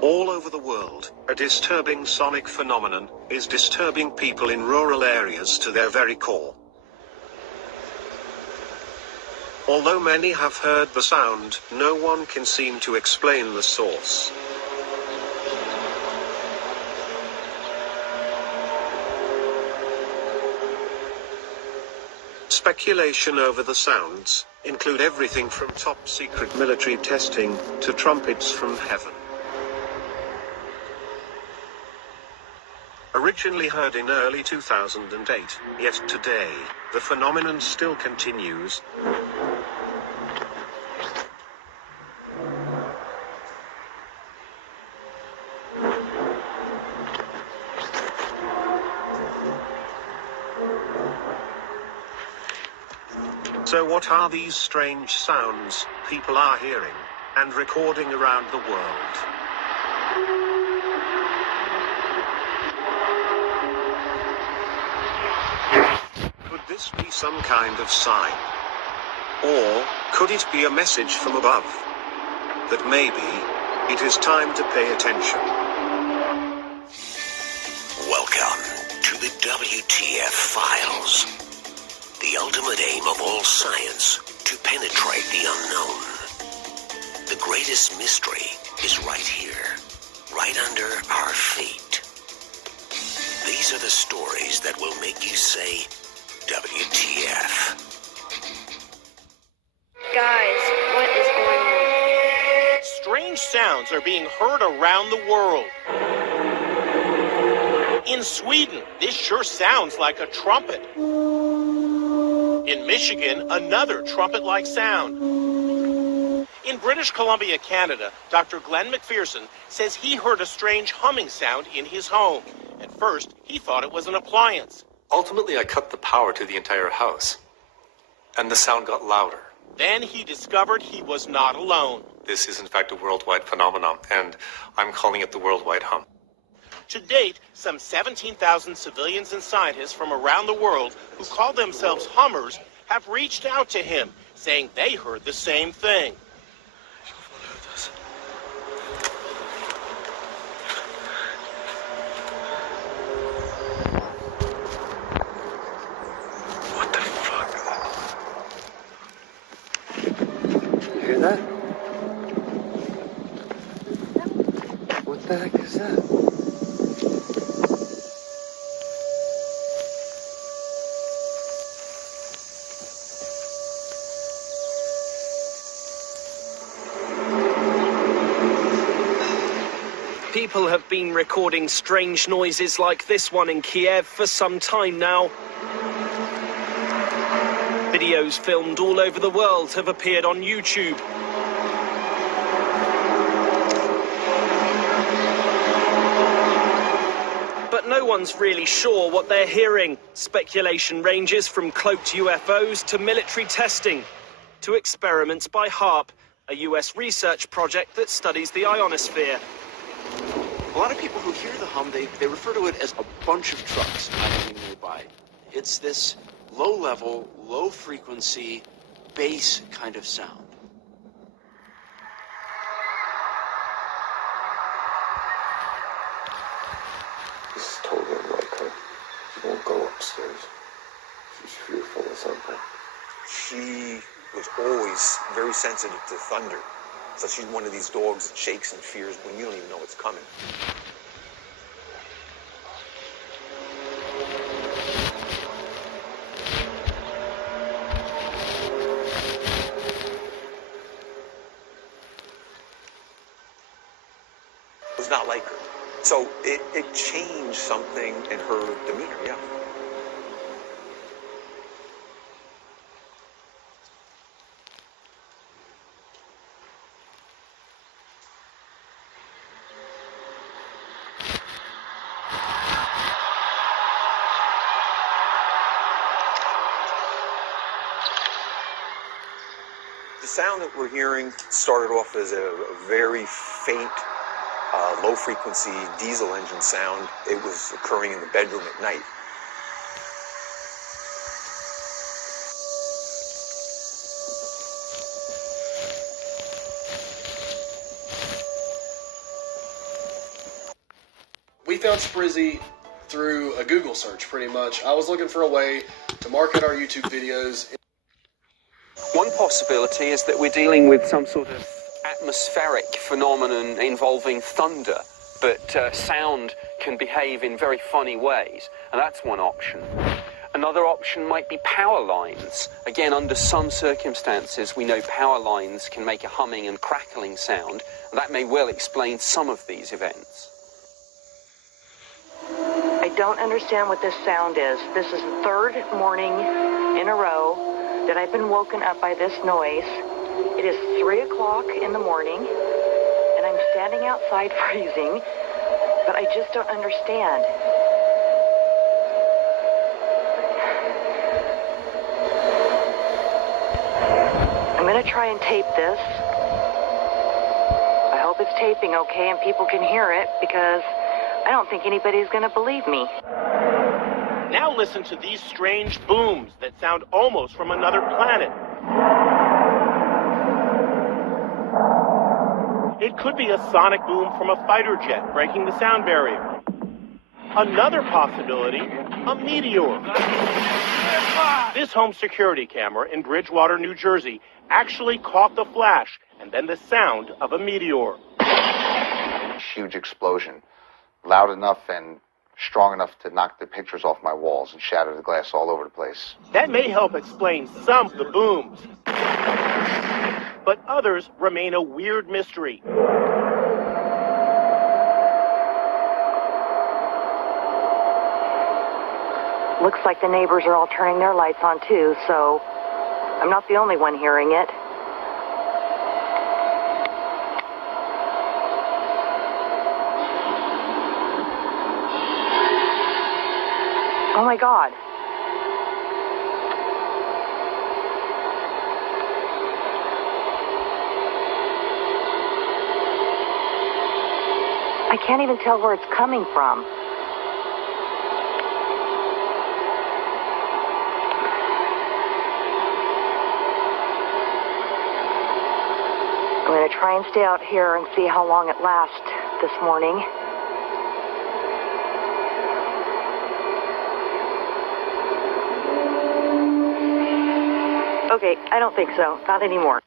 All over the world, a disturbing sonic phenomenon is disturbing people in rural areas to their very core. Although many have heard the sound, no one can seem to explain the source. Speculation over the sounds include everything from top-secret military testing to trumpets from heaven. Originally heard in early 2008, yet today, the phenomenon still continues. So what are these strange sounds people are hearing and recording around the world? Could this be some kind of sign? Or could it be a message from above? That maybe it is time to pay attention. Welcome to the WTF Files. The ultimate aim of all science, to penetrate the unknown. The greatest mystery is right here, right under our feet. These are the stories that will make you say, WTF. Guys, what is going on? Strange sounds are being heard around the world. In Sweden, this sure sounds like a trumpet. In Michigan, another trumpet-like sound. In British Columbia, Canada, Dr. Glenn McPherson says he heard a strange humming sound in his home. At first, he thought it was an appliance. Ultimately, I cut the power to the entire house, and the sound got louder. Then he discovered he was not alone. This is, in fact, a worldwide phenomenon, and I'm calling it the worldwide hum. To date, some 17,000 civilians and scientists from around the world who call themselves hummers have reached out to him, saying they heard the same thing. What the fuck? You hear that? What the heck is that? People have been recording strange noises like this one in Kiev for some time now. Videos filmed all over the world have appeared on YouTube. But no one's really sure what they're hearing. Speculation ranges from cloaked UFOs to military testing, to experiments by HAARP, a US research project that studies the ionosphere. A lot of people who hear the hum, they refer to it as a bunch of trucks idling nearby. It's this low-level, low-frequency, bass kind of sound. This is totally unlike her. She won't go upstairs. She's fearful of something. She was always very sensitive to thunder. So she's one of these dogs that shakes and fears when you don't even know it's coming. was not like her. So it changed something in her demeanor, yeah. The sound that we're hearing started off as a very faint, low-frequency diesel engine sound. It was occurring in the bedroom at night. We found Sprizzy through a Google search, pretty much. I was looking for a way to market our YouTube videos. One possibility is that we're dealing with some sort of atmospheric phenomenon involving thunder, but sound can behave in very funny ways, and that's one option. Another option might be power lines. Again, under some circumstances, we know power lines can make a humming and crackling sound, and that may well explain some of these events. I don't understand what this sound is. This is the third morning in a row that I've been woken up by this noise. It is 3 o'clock in the morning, and I'm standing outside freezing, but I just don't understand. I'm going to try and tape this. I hope it's taping okay and people can hear it, because I don't think anybody's going to believe me. Now listen to these strange booms that sound almost from another planet. It could be a sonic boom from a fighter jet breaking the sound barrier. Another possibility, a meteor. This home security camera in Bridgewater, New Jersey, actually caught the flash and then the sound of a meteor. Huge explosion. Loud enough and strong enough to knock the pictures off my walls and shatter the glass all over the place. That may help explain some of the booms. But others remain a weird mystery. Looks like the neighbors are all turning their lights on too, so I'm not the only one hearing it. Oh my God. I can't even tell where it's coming from. I'm going to try and stay out here and see how long it lasts this morning. Okay, I don't think so. Not anymore.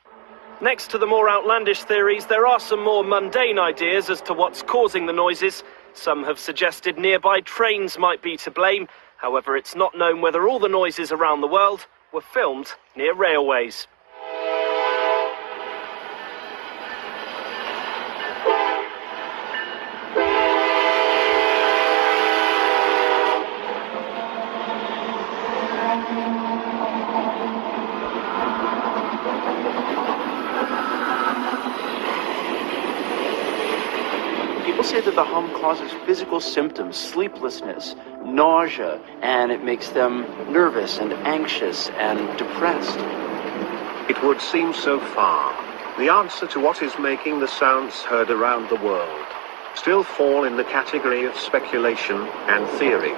Next to the more outlandish theories, there are some more mundane ideas as to what's causing the noises. Some have suggested nearby trains might be to blame. However, it's not known whether all the noises around the world were filmed near railways. People say that the hum causes physical symptoms, sleeplessness, nausea, and it makes them nervous and anxious and depressed. It would seem so far. The answer to what is making the sounds heard around the world still fall in the category of speculation and theory.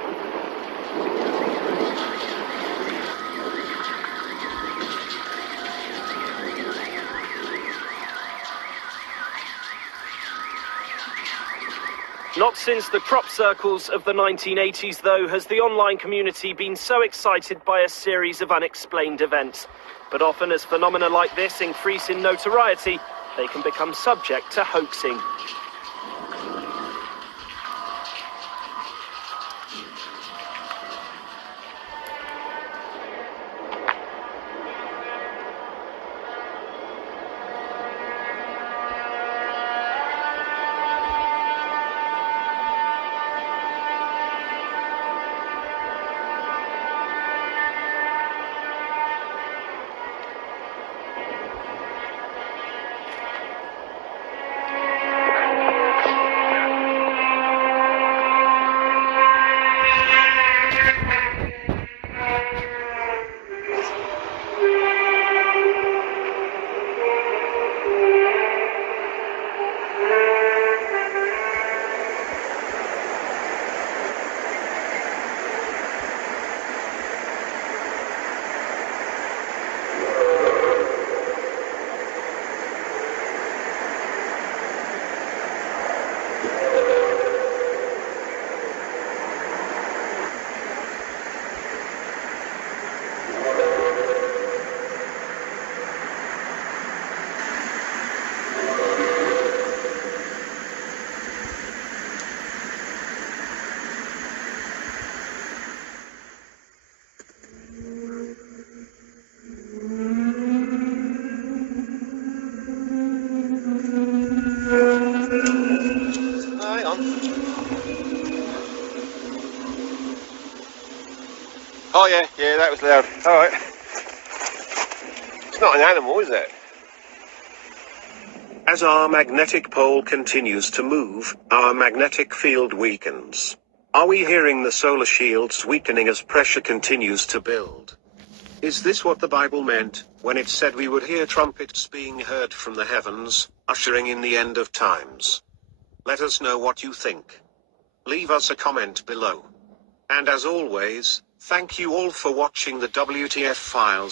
Not since the crop circles of the 1980s, though, has the online community been so excited by a series of unexplained events. But often as phenomena like this increase in notoriety, they can become subject to hoaxing. Oh yeah, that was loud. All right. It's not an animal, is it? As our magnetic pole continues to move, our magnetic field weakens. Are we hearing the solar shields weakening as pressure continues to build? Is this what the Bible meant, when it said we would hear trumpets being heard from the heavens, ushering in the end of times? Let us know what you think. Leave us a comment below. And as always, thank you all for watching the WTF Files.